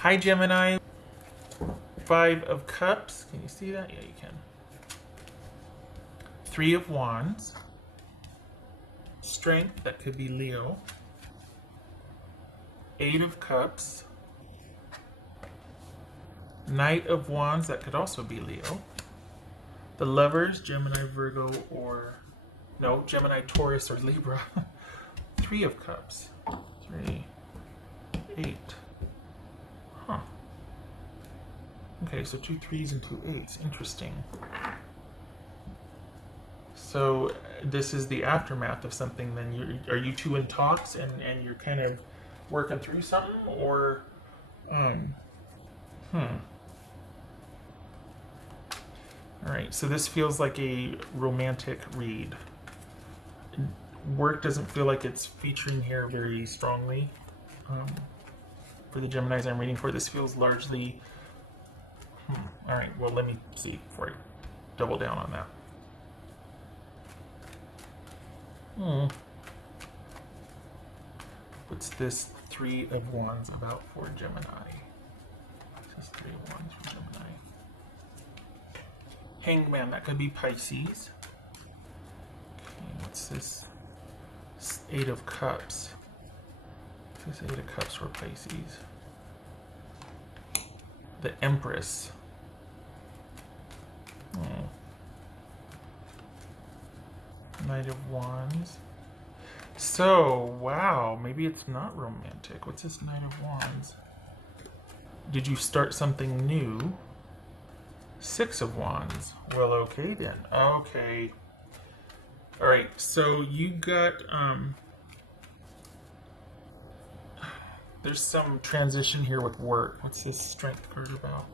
Hi, Gemini. Five of Cups. Can you see that? Yeah, you can. Three of Wands. Strength. That could be Leo. Eight of Cups. Knight of Wands. That could also be Leo. The Lovers. Gemini, Virgo, or... No, Gemini, Taurus, or Libra. Three of Cups. 3, 8. Huh. Okay, so 2 3s and 2 8s. Interesting. So this is the aftermath of something. Then are you two in talks and you're kind of working through something, or All right. So this feels like a romantic read. Work doesn't feel like it's featuring here very strongly. For the Geminis I'm reading for, this feels largely... All right, well, let me see before I double down on that. What's this Three of Wands about for Gemini? What's this Three of Wands for Gemini? Hangman, that could be Pisces. Okay, what's this? Eight of Cups. What's this Eight of Cups for Pisces? The Empress. Knight of Wands. So, wow, maybe it's not romantic. What's this Knight of Wands? Did you start something new? Six of Wands. Well, okay then. Okay. All right, so you got, there's some transition here with work. What's this Strength card about?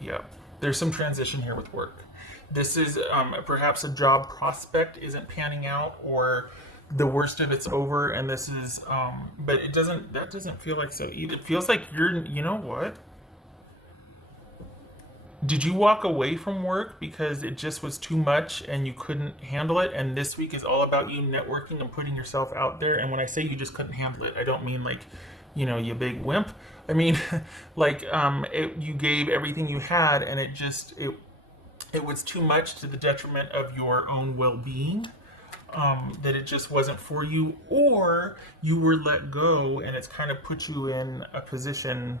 Yeah, there's some transition here with work. This is perhaps a job prospect isn't panning out, or the worst of it's over, and this is, but it doesn't, that doesn't feel like so. It feels like you know what? Did you walk away from work because it just was too much and you couldn't handle it? And this week is all about you networking and putting yourself out there. And when I say you just couldn't handle it, I don't mean like, you big wimp. I mean, like, you gave everything you had, and it was too much to the detriment of your own well-being. That it just wasn't for you, or you were let go and it's kind of put you in a position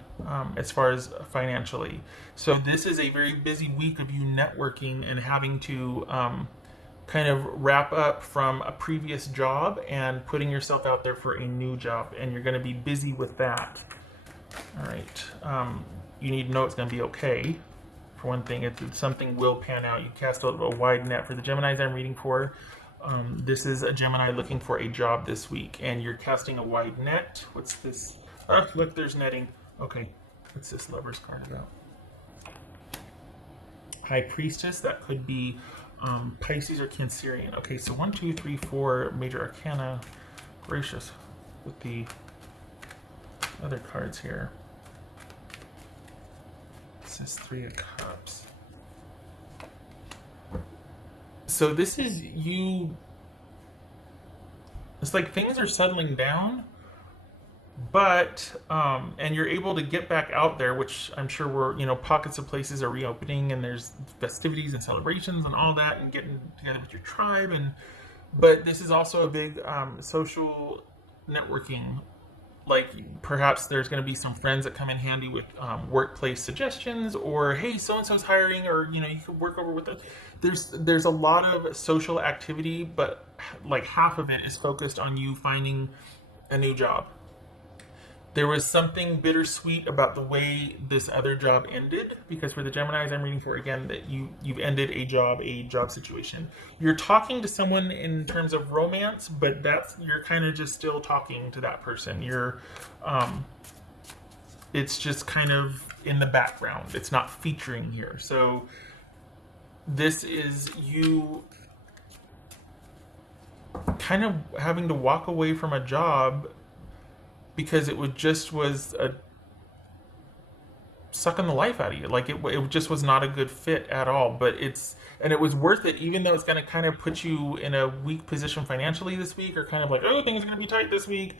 as far as financially. So this is a very busy week of you networking and having to kind of wrap up from a previous job and putting yourself out there for a new job, and you're going to be busy with that. All right. You need to know it's going to be okay. For one thing, something will pan out. You cast a wide net. For the Geminis I'm reading for, this is a Gemini looking for a job this week, and you're casting a wide net. What's this? Oh, look, there's netting. Okay, what's this Lover's card about? High Priestess, that could be Pisces or Cancerian. Okay, so 1, 2, 3, 4 major arcana. Gracious, with the other cards here. This is Three of Cups. So this is you, it's like things are settling down, but, and you're able to get back out there, which I'm sure pockets of places are reopening, and there's festivities and celebrations and all that, and getting together with your tribe, but this is also a big social networking. Like, perhaps there's going to be some friends that come in handy with workplace suggestions, or hey, so-and-so's hiring, or you could work over with it. There's a lot of social activity, but like half of it is focused on you finding a new job. There was something bittersweet about the way this other job ended, because for the Geminis I'm reading for, again, that you've ended a job situation. You're talking to someone in terms of romance, but you're kind of just still talking to that person. It's just kind of in the background. It's not featuring here. So this is you kind of having to walk away from a job because it was a sucking the life out of you. Like it just was not a good fit at all. But it was worth it, even though it's going to kind of put you in a weak position financially this week, or kind of like, oh, things are going to be tight this week.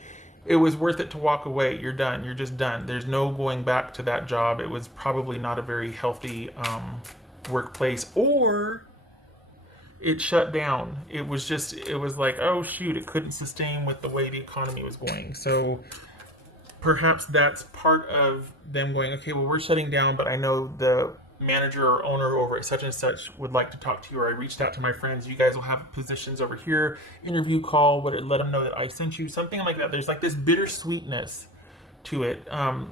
it was worth it to walk away. You're done. You're just done. There's no going back to that job. It was probably not a very healthy workplace, or it shut down. It was like, oh shoot, it couldn't sustain with the way the economy was going. So perhaps that's part of them going, okay, well, we're shutting down, but I know the manager or owner over at such and such would like to talk to you, or I reached out to my friends, you guys will have positions over here, interview call, would it let them know that I sent you, something like that. There's like this bittersweetness to it, and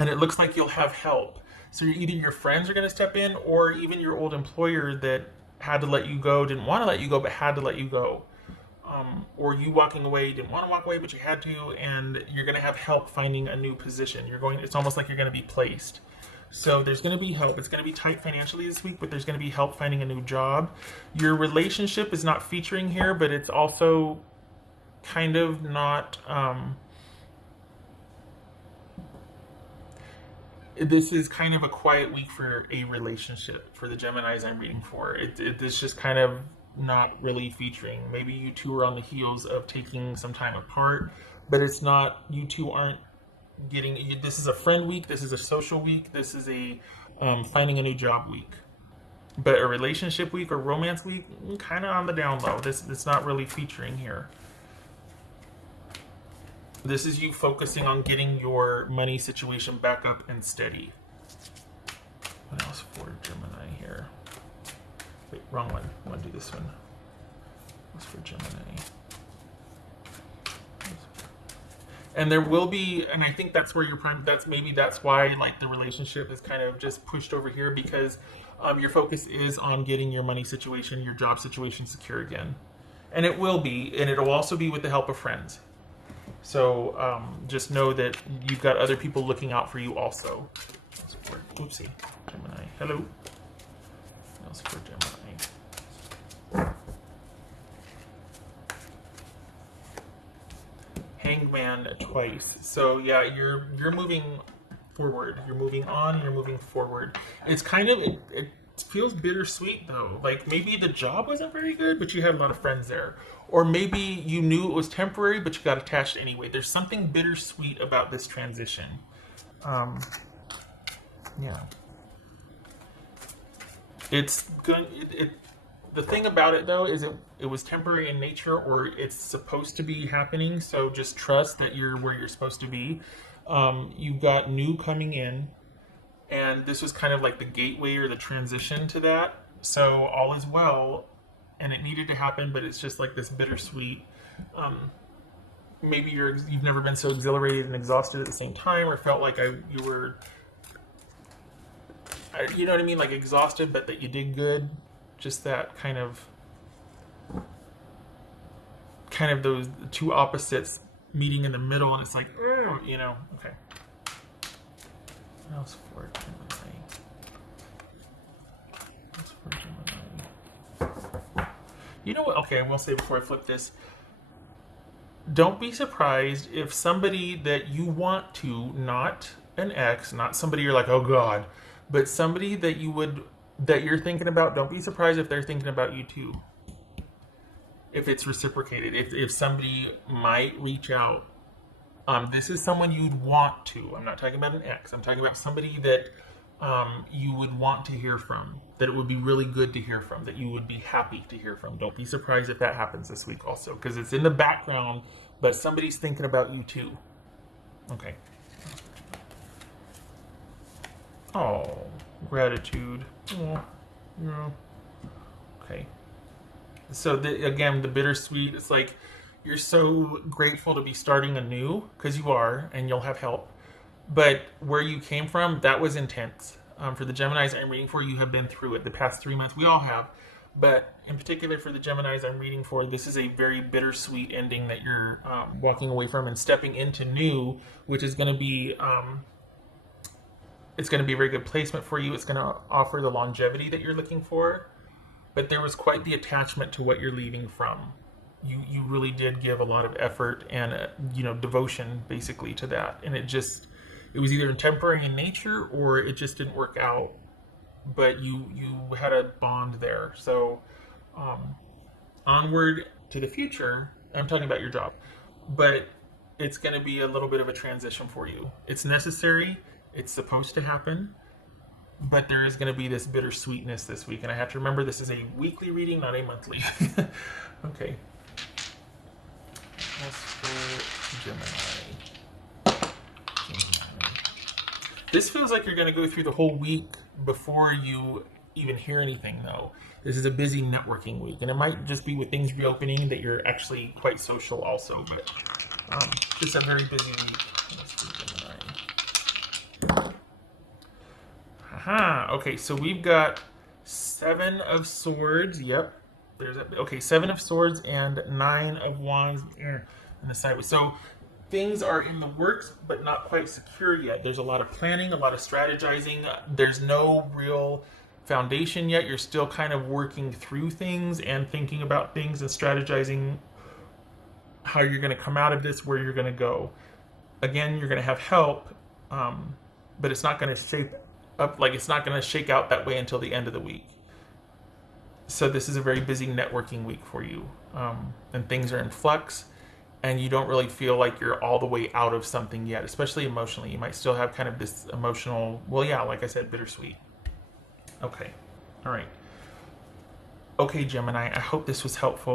it looks like you'll have help. So either your friends are going to step in, or even your old employer that had to let you go, didn't want to let you go, but had to let you go. Or you walking away, didn't want to walk away, but you had to, and you're going to have help finding a new position. It's almost like you're going to be placed. So there's going to be help. It's going to be tight financially this week, but there's going to be help finding a new job. Your relationship is not featuring here, but it's also kind of not, this is kind of a quiet week for a relationship for the Geminis I'm reading for. It's just kind of not really featuring. Maybe you two are on the heels of taking some time apart, but it's not, you two aren't getting, this is a friend week, this is a social week, this is a finding a new job week. But a relationship week or romance week, kind of on the down low. It's not really featuring here. This is you focusing on getting your money situation back up and steady. What else for Gemini here? Wait, wrong one. I want to do this one. What's for Gemini? And there will be, and I think that's where your prime, that's why like the relationship is kind of just pushed over here, because your focus is on getting your money situation, your job situation secure again. And it will be, and it'll also be with the help of friends. So just know that you've got other people looking out for you also. Oopsie, Gemini, hello. What else for Gemini? Hangman twice. So yeah, you're moving forward. You're moving on. You're moving forward. It's kind of it feels bittersweet though. Like maybe the job wasn't very good, but you had a lot of friends there, or maybe you knew it was temporary, but you got attached anyway. There's something bittersweet about this transition. Yeah. It's good. The thing about it though is it was temporary in nature, or it's supposed to be happening, so just trust that you're where you're supposed to be. You've got new coming in, and this was kind of like the gateway or the transition to that, so all is well, and it needed to happen, but it's just like this bittersweet. Maybe you've never been so exhilarated and exhausted at the same time, or felt like you were, you know what I mean, like exhausted but that you did good. Just that kind of those two opposites meeting in the middle, and it's like, you know, okay. What else for Gemini? What's for Gemini? You know what? Okay, I will say before I flip this, don't be surprised if somebody that you want to, not an ex, not somebody you're like, oh God, but somebody that you're thinking about, don't be surprised if they're thinking about you too. If it's reciprocated, if somebody might reach out, this is someone you'd want to. I'm not talking about an ex. I'm talking about somebody that you would want to hear from, that it would be really good to hear from, that you would be happy to hear from. Don't be surprised if that happens this week also, because it's in the background, but somebody's thinking about you too. Okay. Oh, gratitude. Oh, yeah. Okay. So again, the bittersweet, it's like you're so grateful to be starting anew, because you are, and you'll have help. But where you came from, that was intense. For the Geminis I'm reading for, you have been through it the past 3 months. We all have. But in particular for the Geminis I'm reading for, this is a very bittersweet ending that you're walking away from and stepping into new, which is going to be... it's going to be a very good placement for you. It's going to offer the longevity that you're looking for. But there was quite the attachment to what you're leaving from. You really did give a lot of effort and devotion basically to that. And it was either temporary in nature or it just didn't work out. But you had a bond there. So onward to the future. I'm talking about your job. But it's going to be a little bit of a transition for you. It's necessary, it's supposed to happen, but there is going to be this bittersweetness this week. And I have to remember this is a weekly reading, not a monthly. Okay. That's for Gemini. This feels like you're going to go through the whole week before you even hear anything, though. This is a busy networking week, and it might just be with things reopening that you're actually quite social also, but just a very busy week. Aha, okay, so we've got 7 of Swords, yep. Okay, 7 of Swords and 9 of Wands on the side. So things are in the works, but not quite secure yet. There's a lot of planning, a lot of strategizing. There's no real foundation yet. You're still kind of working through things and thinking about things and strategizing how you're going to come out of this, where you're going to go. Again, you're going to have help, but it's not going to shape up, like it's not going to shake out that way until the end of the week. So this is a very busy networking week for you, and things are in flux, and you don't really feel like you're all the way out of something yet, especially emotionally. You might still have kind of this emotional, well, yeah, like I said, bittersweet. Okay, all right. Okay, Gemini, I hope this was helpful.